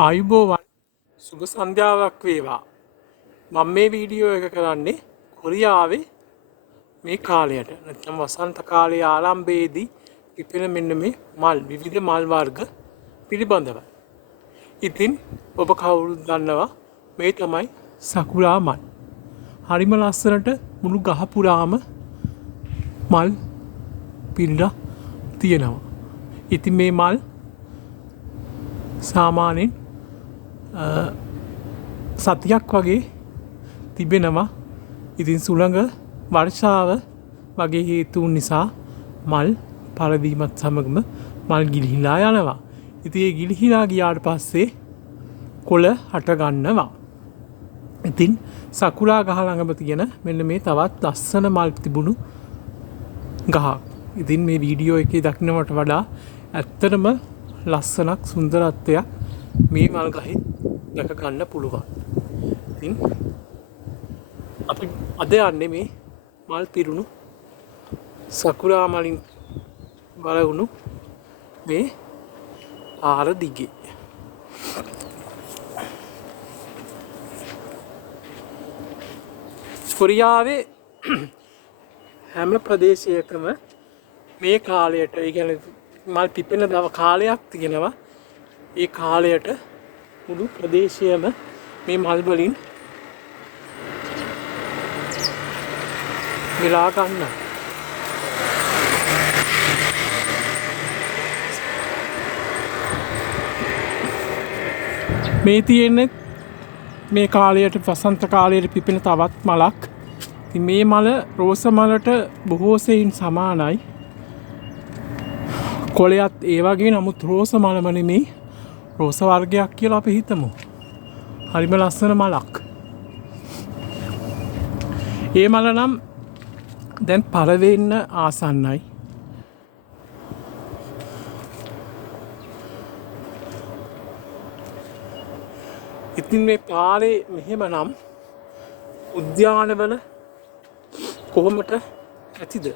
ආයුබෝවන් සුබ සන්ධ්‍යාවක් වේවා. මම මේ වීඩියෝ එක කරන්නේ කොරියාවේ මේ කාලයට නැත්නම් වසන්ත කාලයේ ආරම්භයේදී පිපෙන මෙන්න මේ මල් විවිධ මල් වර්ග පිළිබඳවයි. ඉතින් ඔබ කවුරුත් දන්නවා මේ තමයි සකුරා මල්. හරිම ලස්සනට මුළු ගහ පුරාම මල් පිරලා තියෙනවා. ඉතින් මේ මල් සාමාන්‍යයෙන් සතියක් වගේ තිබෙනවා. ඉතින් සුළඟ වර්ෂාව වගේ හේතුන් නිසා මල් පරදීමත් සමගම මල් ගිලිහිලා යනවා. ඉතින් ඒ ගිලිහිලා ගියාට පස්සේ කොළ හට ගන්නවා. ඉතින් සකුරා ගහ ළඟම තියෙන මෙන්න මේ තවත් ලස්සන මල් තිබුණු ගහක්. ඉතින් මේ වීඩියෝ එකේ දකින්නට වඩා ඇත්තටම ලස්සනක් සුන්දරත්වයක් මේ මල් ගහේ දැක ගන්න පුළුවන්. ඉතින් අපි අද යන්නේ මේ මල් පිරුණු සකුරා මලින් බලවුණු මේ පාර දිගේ. කොරියාවේ හැම ප්‍රදේශයකම මේ කාලයට ඒ කියන්නේ මල් පිපෙන දව කාලයක් තියෙනවා. ඒ කාලයට මුළු ප්‍රදේශයම මේ මල් වලින් වෙලා ගන්න. මේ තියෙන්නේ මේ කාලයට වසන්ත කාලයට පිපෙන තවත් මලක්. ඉතින් මේ මල රෝස මලට බොහෝ සෙයින් සමානයි. කොළයත් ඒ වගේ, නමුත් රෝස මලම නෙමෙයි. රෝස වර්ගයක් කියලා අපි හිතමු. හරිම ලස්සන මලක්. ඒ මල නම් දැන් පරවෙන්න ආසන්නයි. ඉතින් මේ පාරේ මෙහෙම නම් උද්‍යානවල කොහොමද ඇතිද?